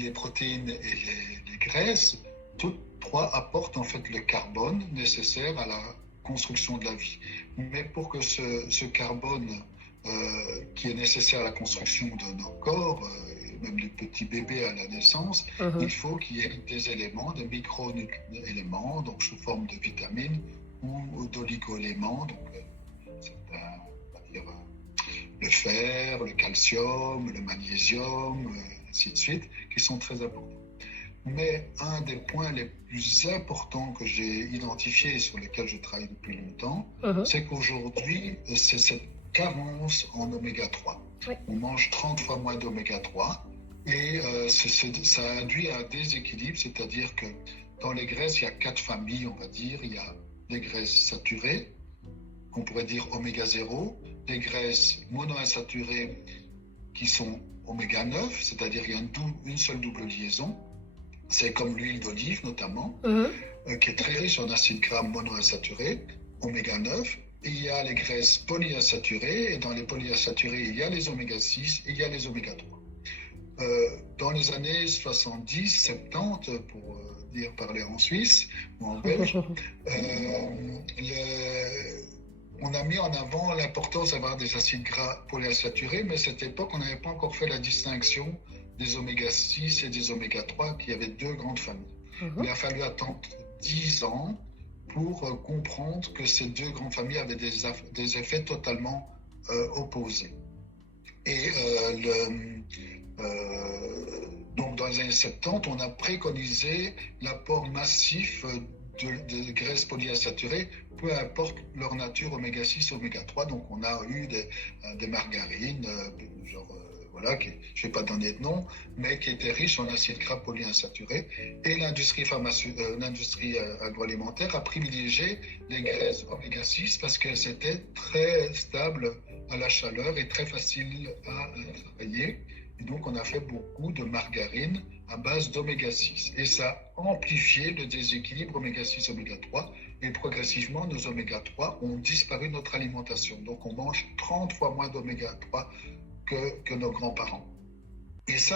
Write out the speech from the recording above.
les protéines et les graisses, toutes trois apportent en fait le carbone nécessaire à la construction de la vie. Mais pour que ce carbone qui est nécessaire à la construction de nos corps, même du petit bébé à la naissance, il Mhm. faut qu'il y ait des éléments, des micro-éléments, donc sous forme de vitamines ou d'oligo-éléments, donc certains, on va dire, le fer, le calcium, le magnésium, ainsi de suite, qui sont très importants. Mais un des points les plus importants que j'ai identifiés et sur lesquels je travaille depuis longtemps, Mhm. c'est qu'aujourd'hui, c'est cette carence en oméga 3. Oui. On mange 30 fois moins d'oméga 3 et ça induit un déséquilibre, c'est-à-dire que dans les graisses, il y a quatre familles, on va dire. Il y a les graisses saturées, qu'on pourrait dire oméga 0, des graisses monoinsaturées qui sont oméga 9, c'est-à-dire qu'il y a une seule double liaison. C'est comme l'huile d'olive notamment, Mhm. qui est très riche en acides gras monoinsaturés, oméga 9. Et il y a les graisses polyinsaturées, et dans les polyinsaturées, il y a les oméga 6 et il y a les oméga 3. Dans les années 70-70, pour parler en Suisse ou en belge, on a mis en avant l'importance d'avoir des acides gras polyinsaturés, mais à cette époque, on n'avait pas encore fait la distinction des oméga 6 et des oméga 3, qui avaient deux grandes familles. Il Mhm. a fallu attendre 10 ans pour comprendre que ces deux grandes familles avaient des effets totalement opposés. Et donc dans les années 70, on a préconisé l'apport massif de graisses polyinsaturées, peu importe leur nature oméga 6 oméga 3. Donc on a eu des margarines, voilà, je ne vais pas donner de nom, mais qui étaient riches en acides gras polyinsaturés. Et l'industrie agroalimentaire a privilégié les graisses oméga 6 parce qu'elles étaient très stables à la chaleur et très faciles à travailler. Et donc, on a fait beaucoup de margarine à base d'oméga 6. Et ça a amplifié le déséquilibre oméga 6, oméga 3. Et progressivement, nos oméga 3 ont disparu de notre alimentation. Donc, on mange 30 fois moins d'oméga 3 que nos grands-parents. Et ça,